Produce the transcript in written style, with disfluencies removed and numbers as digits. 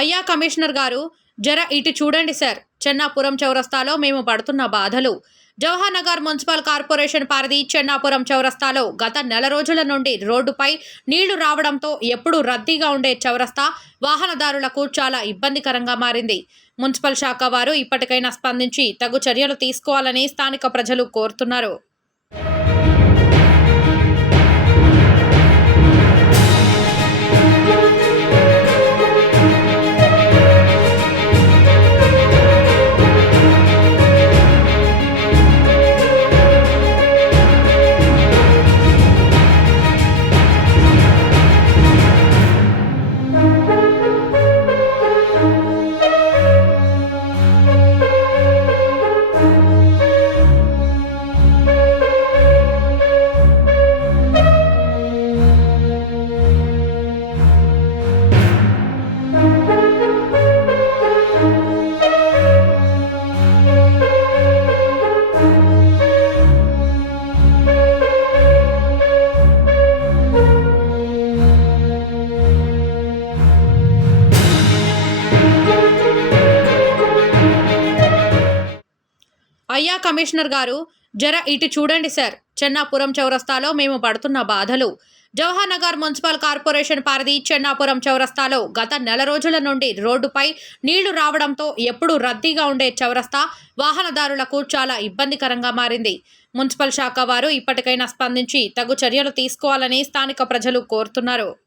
అయ్యా కమిషనర్ గారు, జర ఇటు చూడండి సార్. చెన్నాపురం చౌరస్తాలో మేము పడుతున్న బాధలు. జవహర్ నగర్ మున్సిపల్ కార్పొరేషన్ పరిధి చెన్నాపురం చౌరస్తాలో గత నెల రోజుల నుండి రోడ్డుపై నీళ్లు రావడంతో ఎప్పుడూ రద్దీగా ఉండే చౌరస్తా వాహనదారులకు చాలా ఇబ్బందికరంగా మారింది. మున్సిపల్ శాఖ వారు ఇప్పటికైనా స్పందించి తగు చర్యలు తీసుకోవాలని స్థానిక ప్రజలు కోరుతున్నారు. అయ్యా కమిషనర్ గారు, జర ఇటు చూడండి సార్. చెన్నాపురం చౌరస్తాలో మేము పడుతున్న బాధలు. జవహర్ నగర్ మున్సిపల్ కార్పొరేషన్ పరిధి చెన్నాపురం చౌరస్తాలో గత నెల రోజుల నుండి రోడ్డుపై నీళ్లు రావడంతో ఎప్పుడూ రద్దీగా ఉండే చౌరస్తా వాహనదారులకు చాలా ఇబ్బందికరంగా మారింది. మున్సిపల్ శాఖ వారు ఇప్పటికైనా స్పందించి తగు చర్యలు తీసుకోవాలని స్థానిక ప్రజలు కోరుతున్నారు.